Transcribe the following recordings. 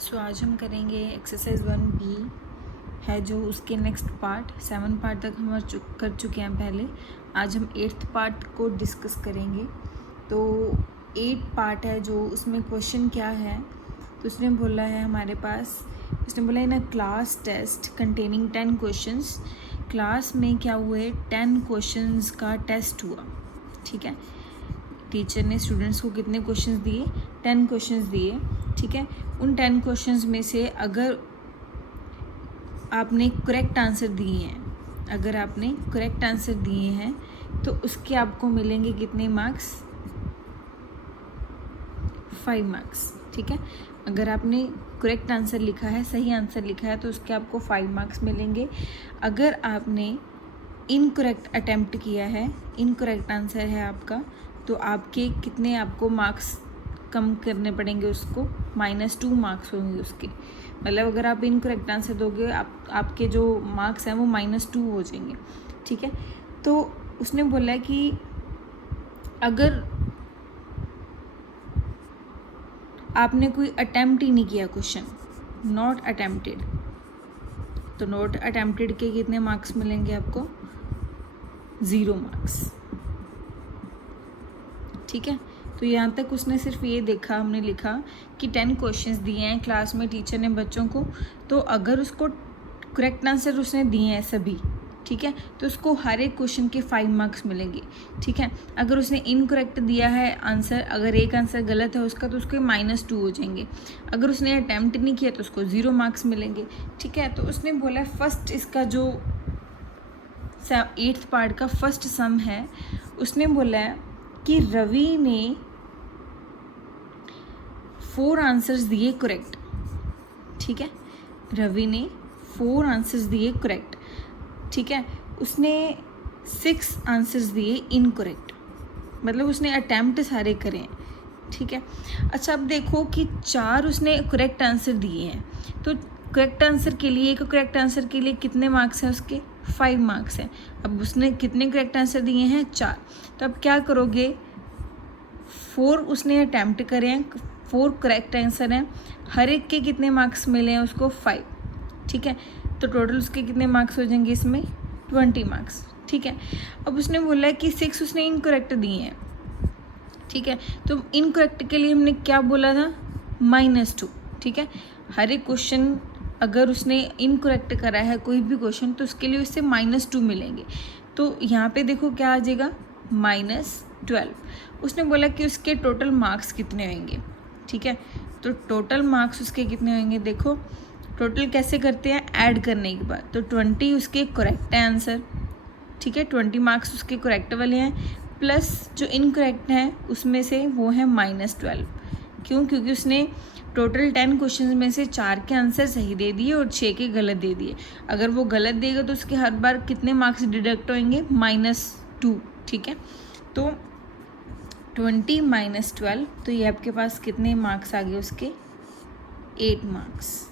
सो आज हम करेंगे एक्सरसाइज 1B है जो उसके नेक्स्ट पार्ट 7 पार्ट तक हम कर चुके हैं पहले। आज हम 8th पार्ट को डिस्कस करेंगे। तो 8 पार्ट है जो उसमें क्वेश्चन क्या है, तो उसने बोला है हमारे पास, उसने बोला in a class test containing 10 questions, class में क्या हुए 10 क्वेश्चंस का टेस्ट हुआ। ठीक है, टीचर ने स्टूडेंट्स को कितने क्वेश्चंस दिए, 10 क्वेश्चंस दिए। ठीक है, उन 10 क्वेश्चंस में से अगर आपने करेक्ट आंसर दिए हैं, तो उसके आपको मिलेंगे कितने मार्क्स, 5 मार्क्स। ठीक है, अगर आपने करेक्ट आंसर लिखा है, सही आंसर लिखा है, तो उसके आपको 5 मार्क्स मिलेंगे। अगर आपने इनकरेक्ट अटेम्प्ट किया है, इनकरेक्ट आंसर है आपका, तो आपके कितने आपको मार्क्स कम करने पड़ेंगे, उसको -2 मार्क्स होंगे उसके। मतलब अगर आप इनकरेक्ट आंसर दोगे, आपके जो मार्क्स हैं वो -2 हो जाएंगे। ठीक है, तो उसने बोला है कि अगर आपने कोई अटेम्प्ट ही नहीं किया क्वेश्चन, नॉट अटेम्प्टेड, तो नॉट अटेम्प्टेड के कितने मार्क्स मिलेंगे आपको, 0 मार्क्स। ठीक है, तो यहाँ तक उसने सिर्फ ये देखा, हमने लिखा कि 10 क्वेश्चंस दिए हैं क्लास में टीचर ने बच्चों को, तो अगर उसको करेक्ट आंसर उसने दिए हैं सभी, ठीक है, तो उसको हर एक क्वेश्चन के 5 मार्क्स मिलेंगे। ठीक है, अगर उसने इनकरेक्ट दिया है आंसर, अगर एक आंसर गलत है उसका, तो उसके -2 हो जाएंगे। अगर उसने अटैम्प्ट नहीं किया तो उसको 0 मार्क्स मिलेंगे। ठीक है, तो उसने बोला फर्स्ट, इसका जो 8th पार्ट का फर्स्ट सम है, उसने बोला है कि रवि ने 4 आंसर्स दिए करेक्ट। ठीक है, रवि ने 4 आंसर्स दिए करेक्ट। ठीक है, उसने 6 आंसर्स दिए इनकरेक्ट, मतलब उसने अटैम्प्ट सारे करे हैं। ठीक है, अच्छा अब देखो कि 4 उसने करेक्ट आंसर दिए हैं, तो करेक्ट आंसर के लिए, एक करेक्ट आंसर के लिए कितने मार्क्स हैं उसके, 5 मार्क्स हैं। अब उसने कितने करेक्ट आंसर दिए हैं, 4। तो अब क्या करोगे, 4 उसने अटैम्प्ट करे हैं, 4 करेक्ट आंसर हैं, हर एक के कितने मार्क्स मिले हैं उसको, 5। ठीक है, तो टोटल उसके कितने मार्क्स हो जाएंगे इसमें, 20 मार्क्स। ठीक है, अब उसने बोला है कि 6 उसने इनकरेक्ट दिए हैं। ठीक है, तो इनकरेक्ट के लिए हमने क्या बोला था, -2। ठीक है, हर एक क्वेश्चन अगर उसने इनकरेक्ट करा है कोई भी क्वेश्चन, तो उसके लिए उससे -2 मिलेंगे। तो यहाँ पे देखो क्या आ जाएगा, -12। उसने बोला कि उसके टोटल मार्क्स कितने होंगे। ठीक है, तो टोटल मार्क्स उसके कितने होंगे, देखो टोटल कैसे करते हैं, ऐड करने के बाद, तो 20 उसके करेक्ट है आंसर। ठीक है, 20 मार्क्स उसके करेक्ट वाले हैं, प्लस जो इनकरेक्ट हैं उसमें से वो है -12। क्यों, क्योंकि उसने टोटल 10 क्वेश्चन में से 4 के आंसर सही दे दिए और 6 के गलत दे दिए। अगर वो गलत देगा तो उसके हर बार कितने मार्क्स डिडक्ट होंगे, -2। ठीक है, तो 20 - 12, तो ये आपके पास कितने मार्क्स आ गए उसके, 8 मार्क्स।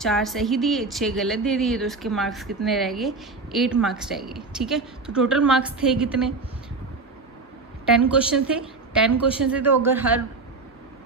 4 सही दिए, 6 गलत दे दिए, तो उसके मार्क्स कितने रह गए, 8 मार्क्स रह गए। ठीक है, तो टोटल मार्क्स थे कितने, 10 क्वेश्चन थे। 10 क्वेश्चन थे, तो अगर हर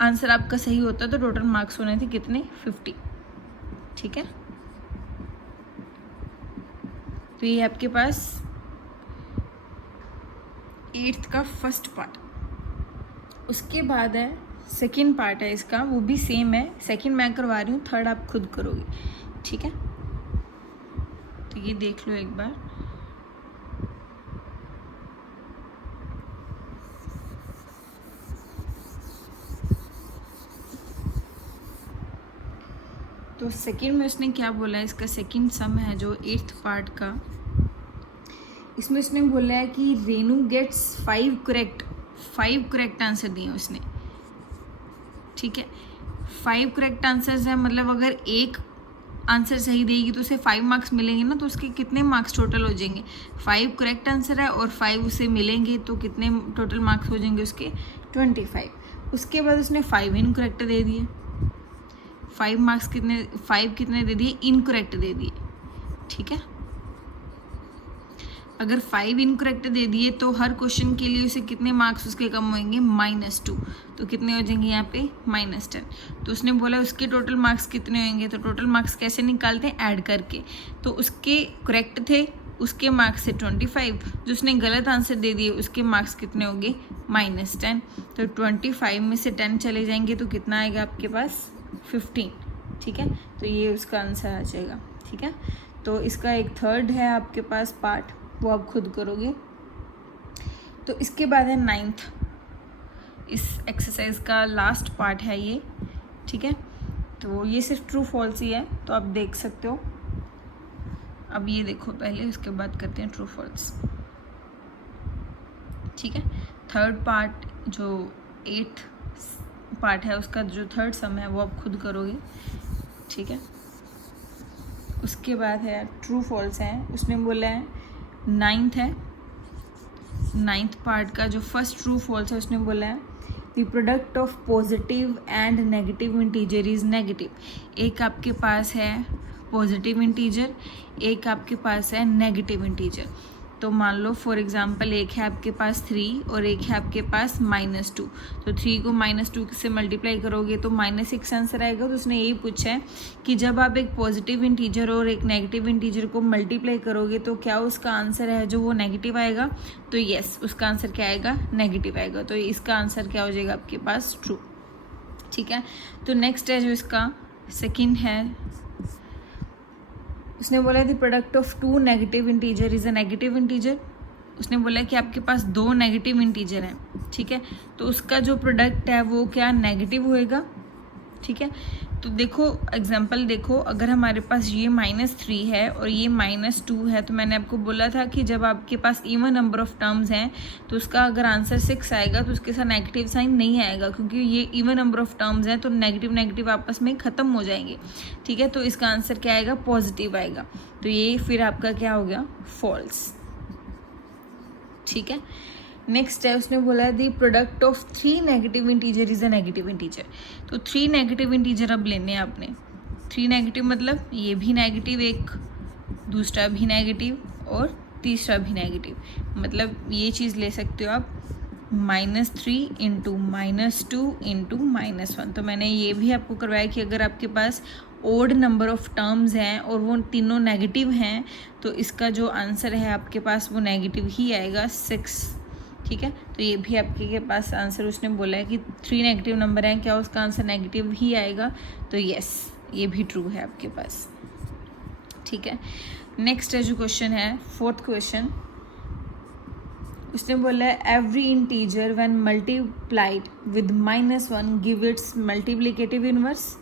आंसर आपका सही होता तो टोटल मार्क्स होने थे कितने, 50। ठीक है, तो ये आपके पास 8th का फर्स्ट पार्ट। उसके बाद है सेकंड पार्ट है इसका, वो भी सेम है, सेकंड मैं करवा रही हूँ, थर्ड आप खुद करोगे। ठीक है, तो ये देख लो एक बार। तो सेकंड में उसने क्या बोला है, इसका सेकंड सम है जो 8th पार्ट का, इसमें उसने बोला है कि रेनू गेट्स 5 करेक्ट आंसर दिए उसने। ठीक है, 5 करेक्ट आंसर्स हैं, मतलब अगर एक आंसर सही देगी तो उसे 5 मार्क्स मिलेंगे ना, तो उसके कितने मार्क्स टोटल हो जाएंगे, 5 करेक्ट आंसर है और 5 उसे मिलेंगे, तो कितने टोटल मार्क्स हो जाएंगे उसके, 25। उसके बाद उसने 5 इनकरेक्ट दे दिए, 5 मार्क्स कितने, 5 कितने दे दिए, इनकरेक्ट दे दिए। ठीक है, अगर 5 इनकरेक्ट दे दिए तो हर क्वेश्चन के लिए उसे कितने मार्क्स उसके कम होंगे, -2। तो कितने हो जाएंगे यहाँ पे -10। तो उसने बोला उसके टोटल मार्क्स कितने होंगे, तो टोटल मार्क्स कैसे निकालते हैं, ऐड करके। तो उसके करेक्ट थे, उसके मार्क्स से 25, जो उसने गलत आंसर दे दिए उसके मार्क्स कितने होंगे, -10। तो 25 में से 10 चले जाएंगे तो कितना आएगा आपके पास, 15। ठीक है, तो ये उसका आंसर आ जाएगा। ठीक है, तो इसका एक थर्ड है आपके पास पार्ट, वो आप खुद करोगे। तो इसके बाद है 9th, इस एक्सरसाइज का लास्ट पार्ट है ये। ठीक है, तो ये सिर्फ ट्रू फॉल्स ही है, तो आप देख सकते हो। अब ये देखो पहले, उसके बाद करते हैं ट्रू फॉल्स। ठीक है, थर्ड पार्ट जो 8th पार्ट है उसका जो थर्ड सम है वो आप खुद करोगे। ठीक है, उसके बाद है ट्रू फॉल्स है, उसने बोला है 9th है, 9th पार्ट का जो फर्स्ट ट्रू फॉल्स है उसने बोला है the product of positive and negative integer is negative. एक आपके पास है पॉजिटिव इंटीजर, एक आपके पास है नेगेटिव इंटीजर। तो मान लो फॉर एग्जांपल एक है आपके पास 3 और एक है आपके पास -2। तो 3 को -2 से मल्टीप्लाई करोगे तो -6 आंसर आएगा। तो उसने यही पूछा है कि जब आप एक पॉजिटिव इंटीजर और एक नेगेटिव इंटीजर को मल्टीप्लाई करोगे तो क्या उसका आंसर है जो वो नेगेटिव आएगा। तो यस, उसका आंसर क्या आएगा, नेगेटिव आएगा। तो इसका आंसर क्या हो जाएगा आपके पास, ट्रू। ठीक है, तो नेक्स्ट है जो इसका सेकेंड है, उसने बोला the product of 2 negative integer is a negative integer. उसने बोला कि आपके पास 2 नेगेटिव इंटीजर हैं। ठीक है, तो उसका जो प्रोडक्ट है वो क्या नेगेटिव होएगा। ठीक है, तो देखो एग्जांपल देखो, अगर हमारे पास ये -3 है और ये -2 है, तो मैंने आपको बोला था कि जब आपके पास इवन नंबर ऑफ टर्म्स हैं तो उसका अगर आंसर 6 आएगा तो उसके साथ नेगेटिव साइन नहीं आएगा, क्योंकि ये इवन नंबर ऑफ टर्म्स हैं तो नेगेटिव नेगेटिव आपस में ख़त्म हो जाएंगे। ठीक है, तो इसका आंसर क्या आएगा, पॉजिटिव आएगा। तो ये फिर आपका क्या हो गया, फॉल्स। ठीक है, नेक्स्ट है, उसने बोला the product of 3 negative integer is a negative integer. तो 3 नेगेटिव इंटीजर अब लेने हैं आपने। 3 नेगेटिव मतलब ये भी नेगेटिव, एक दूसरा भी नेगेटिव और तीसरा भी नेगेटिव। मतलब ये चीज़ ले सकते हो आप -3 इंटू -2 इंटू -1। तो मैंने ये भी आपको करवाया कि अगर आपके पास ओड नंबर ऑफ टर्म्स हैं और वो तीनों नेगेटिव हैं तो इसका जो आंसर है आपके पास वो नेगेटिव ही आएगा, 6। ठीक है, तो ये भी आपके के पास आंसर उसने बोला है कि 3 नेगेटिव नंबर हैं, क्या उसका आंसर नेगेटिव ही आएगा। तो यस, ये भी ट्रू है आपके पास। ठीक है, नेक्स्ट है जो क्वेश्चन है, 4th क्वेश्चन, उसने बोला है every integer when multiplied with -1 give its multiplicative inverse.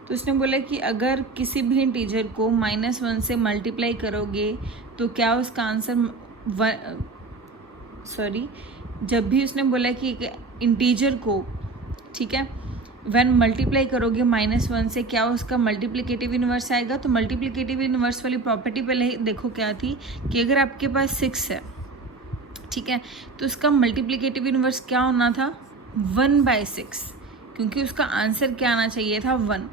तो उसने बोला कि अगर किसी भी इंटीजर को -1 से मल्टीप्लाई करोगे तो क्या उसका आंसर जब भी उसने बोला कि एक इंटीजर को, ठीक है, व्हेन मल्टीप्लाई करोगे -1 से क्या उसका मल्टीप्लिकेटिव इनवर्स आएगा। तो मल्टीप्लिकेटिव इनवर्स वाली प्रॉपर्टी पहले ही देखो क्या थी कि अगर आपके पास 6 है, ठीक है, तो उसका मल्टीप्लिकेटिव इनवर्स क्या होना था, 1/6, क्योंकि उसका आंसर क्या आना चाहिए था, 1।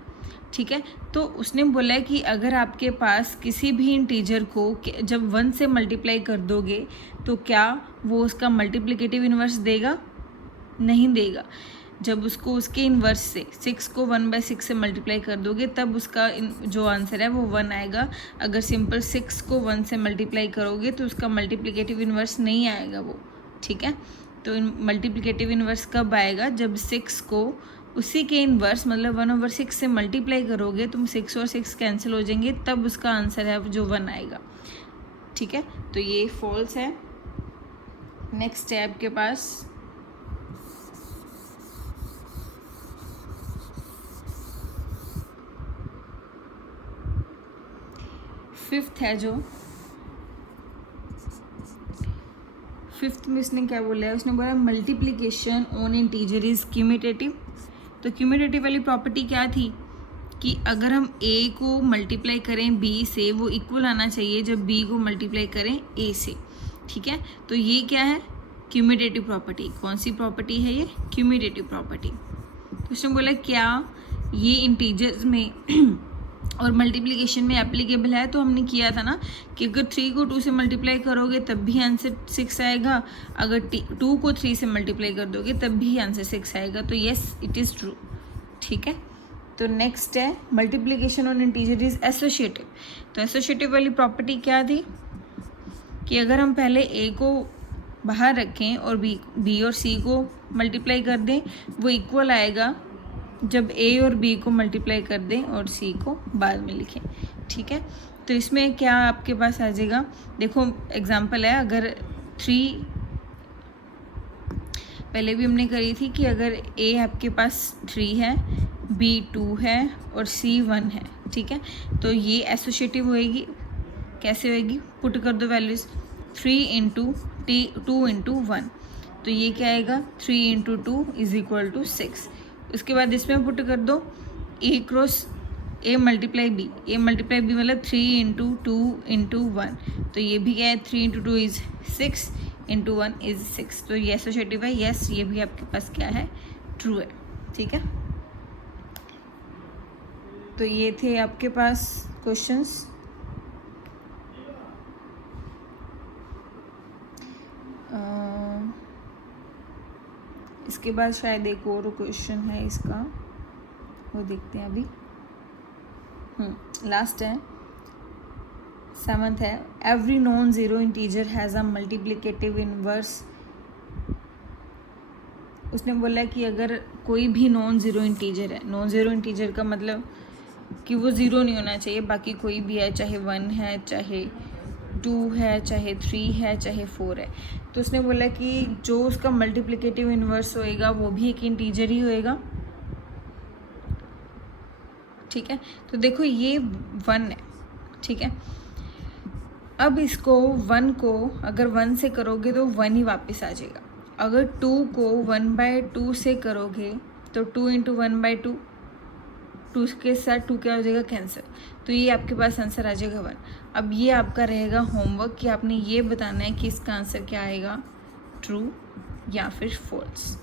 ठीक है, तो उसने बोला है कि अगर आपके पास किसी भी इंटीजर को जब 1 से मल्टीप्लाई कर दोगे तो क्या वो उसका मल्टीप्लिकेटिव इनवर्स देगा, नहीं देगा। जब उसको उसके इन्वर्स से 6 को 1/6 से मल्टीप्लाई कर दोगे तब उसका जो आंसर है वो 1 आएगा। अगर सिंपल 6 को 1 से मल्टीप्लाई करोगे तो उसका मल्टीप्लिकेटिव इन्वर्स नहीं आएगा वो। ठीक है, तो मल्टीप्लिकेटिव इन्वर्स कब आएगा, जब 6 को उसी के इन्वर्स मतलब 1/6 से मल्टीप्लाई करोगे, तुम 6 और 6 कैंसिल हो जाएंगे, तब उसका आंसर है जो 1 आएगा। ठीक है, तो ये फॉल्स है। नेक्स्ट है आपके पास फिफ्थ है, जो 5th में उसने क्या बोला है, उसने बोला मल्टीप्लिकेशन ऑन इंटीजर इज क्यूमिटेटिव। तो क्यूमिटेटिव वाली प्रॉपर्टी क्या थी कि अगर हम a को मल्टीप्लाई करें b से वो इक्वल आना चाहिए जब b को मल्टीप्लाई करें a से। ठीक है, तो ये क्या है, क्यूमिटेटिव प्रॉपर्टी। कौन सी प्रॉपर्टी है ये, क्यूमिटेटिव प्रॉपर्टी। तो उसने बोला क्या ये इंटीजर्स में और मल्टीप्लिकेशन में एप्लीकेबल है, तो हमने किया था ना कि अगर 3 को 2 से मल्टीप्लाई करोगे तब भी आंसर 6 आएगा, अगर 2 को 3 से मल्टीप्लाई कर दोगे तब भी आंसर 6 आएगा। तो येस इट इज़ ट्रू। ठीक है, तो नेक्स्ट है multiplication on integer is associative. तो एसोसिएटिव वाली प्रॉपर्टी क्या थी कि अगर हम पहले ए को बाहर रखें और बी और सी को मल्टीप्लाई कर दें, वो इक्वल आएगा जब ए और बी को मल्टीप्लाई कर दें और सी को बाद में लिखें। ठीक है, तो इसमें क्या आपके पास आ जाएगा, देखो एग्जांपल है, अगर 3 पहले भी हमने करी थी कि अगर ए आपके पास 3 है, बी 2 है और सी 1 है। ठीक है, तो ये एसोसिएटिव होएगी। कैसे होएगी, पुट कर दो वैल्यूज़, 3 इंटू 2 इंटू 1, तो ये क्या आएगा 3 इंटू 2 इज इक्वल टू 6। उसके बाद इसमें पुट कर दो ए क्रॉस ए मल्टीप्लाई बी मतलब 3 इंटू 2 इंटू 1, तो ये भी क्या है 3 इंटू 2 इज 6 इंटू 1 इज 6। तो ये एसोसिएटिव है, यस ये भी आपके पास क्या है, ट्रू है। ठीक है, तो ये थे आपके पास क्वेश्चंस। इसके बाद शायद एक और क्वेश्चन है इसका, वो देखते हैं अभी। लास्ट है, 7th है, every non zero integer has a multiplicative inverse. उसने बोला कि अगर कोई भी नॉन ज़ीरो इंटीजर है, नॉन ज़ीरो इंटीजर का मतलब कि वो ज़ीरो नहीं होना चाहिए, बाकी कोई भी है, चाहे 1 है, चाहे 2 है, चाहे 3 है, चाहे 4 है, तो उसने बोला कि जो उसका मल्टीप्लिकेटिव इन्वर्स होएगा वो भी एक इंटीजर ही होएगा। ठीक है, तो देखो ये 1 है। ठीक है, अब इसको 1 को अगर 1 से करोगे तो 1 ही वापस आ जाएगा। अगर 2 को 1/2 से करोगे तो 2 इंटू 1/2, 2 के साथ 2 क्या हो जाएगा, कैंसिल, तो ये आपके पास आंसर आ जाएगा 1। अब ये आपका रहेगा होमवर्क कि आपने ये बताना है कि इसका आंसर क्या आएगा, ट्रू या फिर फॉल्स।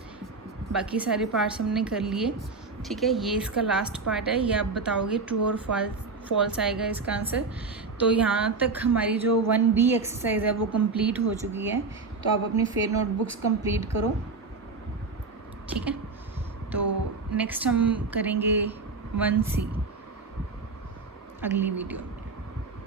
बाकी सारे पार्ट्स हमने कर लिए। ठीक है, ये इसका लास्ट पार्ट है, ये आप बताओगे ट्रू और फॉल्स आएगा इसका आंसर। तो यहाँ तक हमारी जो 1B एक्सरसाइज है वो कंप्लीट हो चुकी है, तो आप अपनी फेयर नोटबुक्स कंप्लीट करो। ठीक है, तो नेक्स्ट हम करेंगे 1C अगली वीडियो।